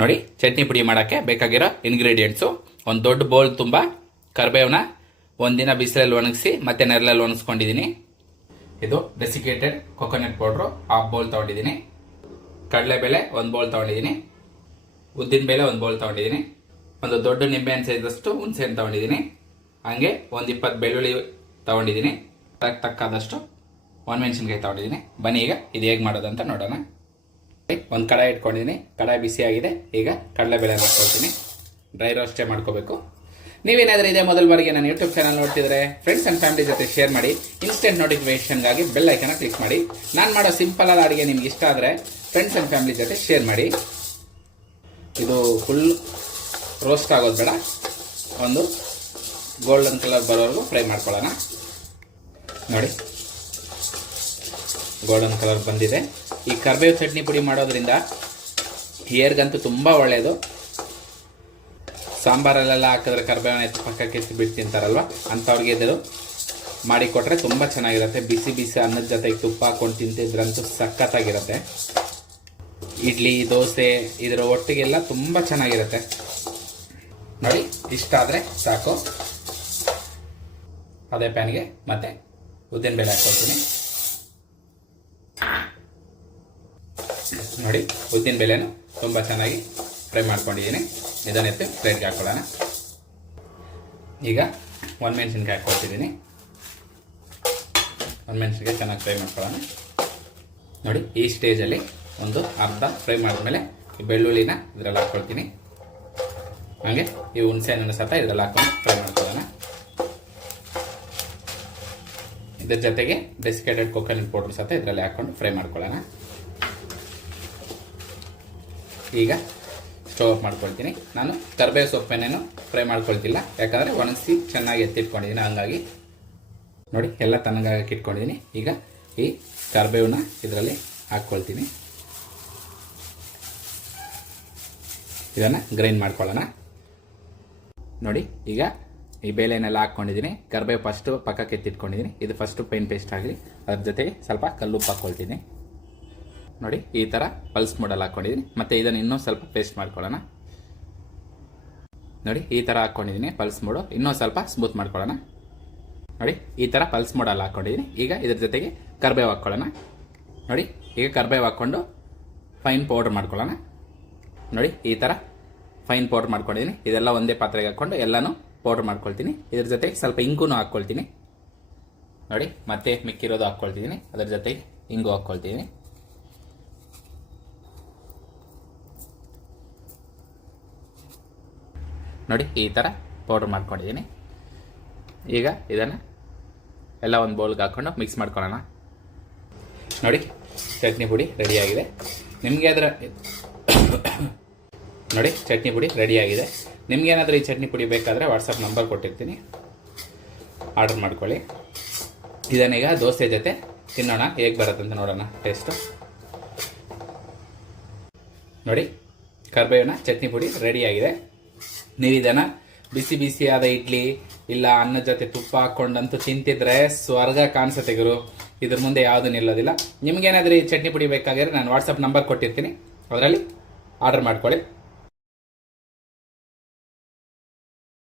ನೋಡಿ, ಚಟ್ನಿ ಪುಡಿ ಮಾಡೋಕ್ಕೆ ಬೇಕಾಗಿರೋ ಇಂಗ್ರೀಡಿಯೆಂಟ್ಸು: ಒಂದು ದೊಡ್ಡ ಬೌಲ್ ತುಂಬ ಕರಿಬೇವನ್ನ ಒಂದಿನ ಬಿಸಿಲಲ್ಲಿ ಒಣಗಿಸಿ ಮತ್ತೆ ನೆರಳಲ್ಲಿ ಒಣಗಿಸ್ಕೊಂಡಿದ್ದೀನಿ. ಇದು desiccated coconut powder half bowl ತೊಗೊಂಡಿದ್ದೀನಿ. ಕಡಲೆಬೇಳೆ ಒಂದು ಬೌಲ್ ತೊಗೊಂಡಿದ್ದೀನಿ. ಉದ್ದಿನಬೇಳೆ ಒಂದು ಬೌಲ್ ತೊಗೊಂಡಿದ್ದೀನಿ. ಒಂದು ದೊಡ್ಡ ನಿಂಬೆಹಣ್ಣು ಸೈಜಷ್ಟು ಹುಣಸೆಹಣ್ಣು ತೊಗೊಂಡಿದ್ದೀನಿ. ಹಾಗೆ ಒಂದು 20 ಬೆಳ್ಳುಳ್ಳಿ ತೊಗೊಂಡಿದ್ದೀನಿ. ತಕ್ಕಾದಷ್ಟು ಒಣಮೆಣಸಿನ್ಕಾಯಿ ತೊಗೊಂಡಿದ್ದೀನಿ. ಬನ್ನಿ ಈಗ ಇದು ಹೇಗೆ ಮಾಡೋದು ಅಂತ ನೋಡೋಣ. ಒಂದು ಕಡಾಯಿ ಇಟ್ಕೊಂಡಿದ್ದೀನಿ. ಕಡಾಯಿ ಬಿಸಿಯಾಗಿದೆ. ಈಗ ಕಡಲೆಬೇಳೆ ಹಾಕ್ಕೊಳ್ತೀನಿ. ಡ್ರೈ ರೋಸ್ಟೇ ಮಾಡ್ಕೋಬೇಕು. ನೀವೇನಾದರೂ ಇದೇ ಮೊದಲ ಬಾರಿಗೆ ನನ್ನ ಯೂಟ್ಯೂಬ್ ಚಾನಲ್ ನೋಡ್ತಿದ್ರೆ ಫ್ರೆಂಡ್ಸ್ ಆ್ಯಂಡ್ ಫ್ಯಾಮಿಲಿ ಜೊತೆ ಶೇರ್ ಮಾಡಿ. ಇನ್ಸ್ಟೆಂಟ್ ನೋಟಿಫಿಕೇಷನ್ಗಾಗಿ ಬೆಲ್ ಐಕನ್ನ ಕ್ಲಿಕ್ ಮಾಡಿ. ನಾನು ಮಾಡೋ ಸಿಂಪಲ್ ಆದ ಅಡುಗೆ ನಿಮ್ಗೆ ಇಷ್ಟ ಆದರೆ ಫ್ರೆಂಡ್ಸ್ ಆ್ಯಂಡ್ ಫ್ಯಾಮಿಲಿ ಜೊತೆ ಶೇರ್ ಮಾಡಿ. ಇದು ಫುಲ್ ರೋಸ್ಟ್ ಆಗೋದು ಬೇಡ, ಒಂದು ಗೋಲ್ಡನ್ ಕಲರ್ ಬರೋವರೆಗೂ ಫ್ರೈ ಮಾಡ್ಕೊಳ್ಳೋಣ. ನೋಡಿ, ಗೋಲ್ಡನ್ ಕಲರ್ ಬಂದಿದೆ. ಈ ಕರಿಬೇವು ಚಟ್ನಿ ಪುಡಿ ಮಾಡೋದ್ರಿಂದ ಹೇರ್ಗಂತೂ ತುಂಬ ಒಳ್ಳೆಯದು. ಸಾಂಬಾರಲ್ಲೆಲ್ಲ ಹಾಕಿದ್ರೆ ಕರಿಬೇವನ್ನ ಎತ್ತು ಪಕ್ಕಕ್ಕೆ ಎತ್ತಿ ಬಿಟ್ಟು ತಿಂತಾರಲ್ವ, ಅಂಥವ್ರಿಗೆ ಇದು ಮಾಡಿಕೊಟ್ರೆ ತುಂಬ ಚೆನ್ನಾಗಿರುತ್ತೆ. ಬಿಸಿ ಬಿಸಿ ಅನ್ನದ ಜೊತೆಗೆ ತುಪ್ಪ ಹಾಕೊಂಡು ತಿಂತಿದ್ರಂತೂ ಸಖತ್ತಾಗಿರುತ್ತೆ. ಇಡ್ಲಿ, ದೋಸೆ ಇದರ ಒಟ್ಟಿಗೆಲ್ಲ ತುಂಬ ಚೆನ್ನಾಗಿರುತ್ತೆ. ನೋಡಿ, ಇಷ್ಟ ಆದರೆ ಸಾಕು. ಅದೇ ಪ್ಯಾನ್ಗೆ ಮತ್ತೆ ಉದ್ದಿನಬೇಳೆ ಹಾಕ್ಕೊಳ್ತೀನಿ. ನೋಡಿ, ಉದ್ದಿನಬೇಳೆನೂ ತುಂಬ ಚೆನ್ನಾಗಿ ಫ್ರೈ ಮಾಡ್ಕೊಂಡಿದ್ದೀನಿ. ಇದನ್ನೆತ್ತು ಪ್ಲೇಟ್ಗೆ ಹಾಕ್ಕೊಳ್ಳೋಣ. ಈಗ ಒಣಮೆಣಸಿನ್ಕಾಯಿ ಹಾಕ್ಕೊಳ್ತಿದ್ದೀನಿ. ಒಣಮೆಣಸಿನ್ಕಾಯಿ ಚೆನ್ನಾಗಿ ಫ್ರೈ ಮಾಡ್ಕೊಳ್ಳೋಣ. ನೋಡಿ, ಈ ಸ್ಟೇಜಲ್ಲಿ ಒಂದು ಅರ್ಧ ಫ್ರೈ ಮಾಡಿದ್ಮೇಲೆ ಈ ಬೆಳ್ಳುಳ್ಳಿನ ಇದರಲ್ಲಿ ಹಾಕ್ಕೊಳ್ತೀನಿ. ಹಾಗೆ ಈ ಹುಣಸೆಹಣ್ಣನ್ನು ಸಹ ಇದರಲ್ಲಿ ಹಾಕೊಂಡು ಫ್ರೈ ಮಾಡ್ಕೊಳ್ಳೋಣ. ಇದ್ರ ಜೊತೆಗೆ ಡೆಸಿಕೇಟೆಡ್ ಕೊಕೊನಟ್ ಪೌಡರ್ ಸಹ ಇದರಲ್ಲಿ ಹಾಕೊಂಡು ಫ್ರೈ ಮಾಡ್ಕೊಳ್ಳೋಣ. ಈಗ ಸ್ಟವ್ ಆಫ್ ಮಾಡ್ಕೊಳ್ತೀನಿ. ನಾನು ಕರಿಬೇವು ಸೊಪ್ಪನ್ನೇನು ಫ್ರೈ ಮಾಡ್ಕೊಳ್ತಿಲ್ಲ, ಯಾಕಂದರೆ ಒಣಗಿಸಿ ಚೆನ್ನಾಗಿ ಎತ್ತಿಟ್ಕೊಂಡಿದ್ದೀನಿ. ಹಂಗಾಗಿ ನೋಡಿ, ಎಲ್ಲ ತಣ್ಣಗಾಗಿ ಇಟ್ಕೊಂಡಿದ್ದೀನಿ. ಈಗ ಈ ಕರಿಬೇವನ್ನ ಇದರಲ್ಲಿ ಹಾಕ್ಕೊಳ್ತೀನಿ. ಇದನ್ನು ಗ್ರೈಂಡ್ ಮಾಡ್ಕೊಳ್ಳೋಣ. ನೋಡಿ, ಈಗ ಈ ಬೇಳೆನೆಲ್ಲ ಹಾಕ್ಕೊಂಡಿದ್ದೀನಿ. ಕರಿಬೇವು ಫಸ್ಟು ಪಕ್ಕಕ್ಕೆ ಎತ್ತಿಟ್ಕೊಂಡಿದ್ದೀನಿ. ಇದು ಫಸ್ಟು ಪೈನ್ ಪೇಸ್ಟ್ ಆಗಲಿ. ಅದ್ರ ಜೊತೆಗೆ ಸ್ವಲ್ಪ ಕಲ್ಲುಪ್ಪು ಹಾಕ್ಕೊಳ್ತೀನಿ. ನೋಡಿ, ಈ ಥರ ಪಲ್ಸ್ ಮೋಡಲ್ಲಿ ಹಾಕ್ಕೊಂಡಿದ್ದೀನಿ. ಮತ್ತು ಇದನ್ನು ಇನ್ನೂ ಸ್ವಲ್ಪ ಪೇಸ್ಟ್ ಮಾಡ್ಕೊಳ್ಳೋಣ. ನೋಡಿ, ಈ ಥರ ಹಾಕ್ಕೊಂಡಿದ್ದೀನಿ ಪಲ್ಸ್ ಮೋಡು. ಇನ್ನೂ ಸ್ವಲ್ಪ ಸ್ಮೂತ್ ಮಾಡ್ಕೊಳ್ಳೋಣ. ನೋಡಿ, ಈ ಥರ ಪಲ್ಸ್ ಮೋಡಲ್ಲಿ ಹಾಕ್ಕೊಂಡಿದ್ದೀನಿ. ಈಗ ಇದ್ರ ಜೊತೆಗೆ ಕರಿಬೇವು ಹಾಕ್ಕೊಳ್ಳೋಣ. ನೋಡಿ, ಈಗ ಕರಿಬೇವು ಹಾಕ್ಕೊಂಡು ಫೈನ್ ಪೌಡ್ರ್ ಮಾಡ್ಕೊಳ್ಳೋಣ. ನೋಡಿ, ಈ ಥರ ಫೈನ್ ಪೌಡ್ರ್ ಮಾಡ್ಕೊಂಡಿದ್ದೀನಿ. ಇದೆಲ್ಲ ಒಂದೇ ಪಾತ್ರೆಗೆ ಹಾಕ್ಕೊಂಡು ಎಲ್ಲನೂ ಪೌಡ್ರ್ ಮಾಡ್ಕೊಳ್ತೀನಿ. ಇದ್ರ ಜೊತೆಗೆ ಸ್ವಲ್ಪ ಇಂಗು ಹಾಕ್ಕೊಳ್ತೀನಿ. ನೋಡಿ, ಮತ್ತೆ ಮಿಕ್ಕಿರೋದು ಹಾಕ್ಕೊಳ್ತಿದ್ದೀನಿ. ಅದ್ರ ಜೊತೆಗೆ ಇಂಗು ಹಾಕ್ಕೊಳ್ತೀನಿ. ನೋಡಿ, ಈ ಥರ ಪೌಡ್ರ್ ಮಾಡ್ಕೊಂಡಿದ್ದೀನಿ. ಈಗ ಇದನ್ನು ಎಲ್ಲ ಒಂದು ಬೌಲ್ಗೆ ಹಾಕ್ಕೊಂಡು ಮಿಕ್ಸ್ ಮಾಡ್ಕೊಳ್ಳೋಣ. ನೋಡಿ, ಚಟ್ನಿ ಪುಡಿ ರೆಡಿಯಾಗಿದೆ. ನಿಮಗೆ ಅದರ ನೋಡಿ, ಚಟ್ನಿ ಪುಡಿ ರೆಡಿಯಾಗಿದೆ. ನಿಮಗೇನಾದರೂ ಈ ಚಟ್ನಿ ಪುಡಿ ಬೇಕಾದರೆ ವಾಟ್ಸಪ್ ನಂಬರ್ ಕೊಟ್ಟಿರ್ತೀನಿ, ಆರ್ಡರ್ ಮಾಡ್ಕೊಳ್ಳಿ. ಇದನ್ನೀಗ ದೋಸೆ ಜೊತೆ ತಿನ್ನೋಣ, ಹೇಗೆ ಬರುತ್ತೆ ಅಂತ ನೋಡೋಣ ಟೇಸ್ಟು. ನೋಡಿ, ಕರಿಬೇವಿನ ಚಟ್ನಿ ಪುಡಿ ರೆಡಿಯಾಗಿದೆ. ನೀವು ಇದನ್ನು ಬಿಸಿ ಬಿಸಿಯಾದ ಇಡ್ಲಿ ಇಲ್ಲ ಅನ್ನದ ಜೊತೆ ತುಪ್ಪ ಹಾಕ್ಕೊಂಡಂತೂ ತಿಂತಿದ್ರೆ ಸ್ವರ್ಗ ಕಾಣಿಸುತ್ತೆ ಗುರು. ಇದ್ರ ಮುಂದೆ ಯಾವುದೂ ನಿಲ್ಲೋದಿಲ್ಲ. ನಿಮಗೇನಾದರೂ ಈ ಚಟ್ನಿ ಪುಡಿ ಬೇಕಾಗಿದ್ರೆ ನಾನು ವಾಟ್ಸಪ್ ನಂಬರ್ ಕೊಟ್ಟಿರ್ತೀನಿ, ಅದರಲ್ಲಿ ಆರ್ಡರ್ ಮಾಡ್ಕೊಳ್ಳಿ.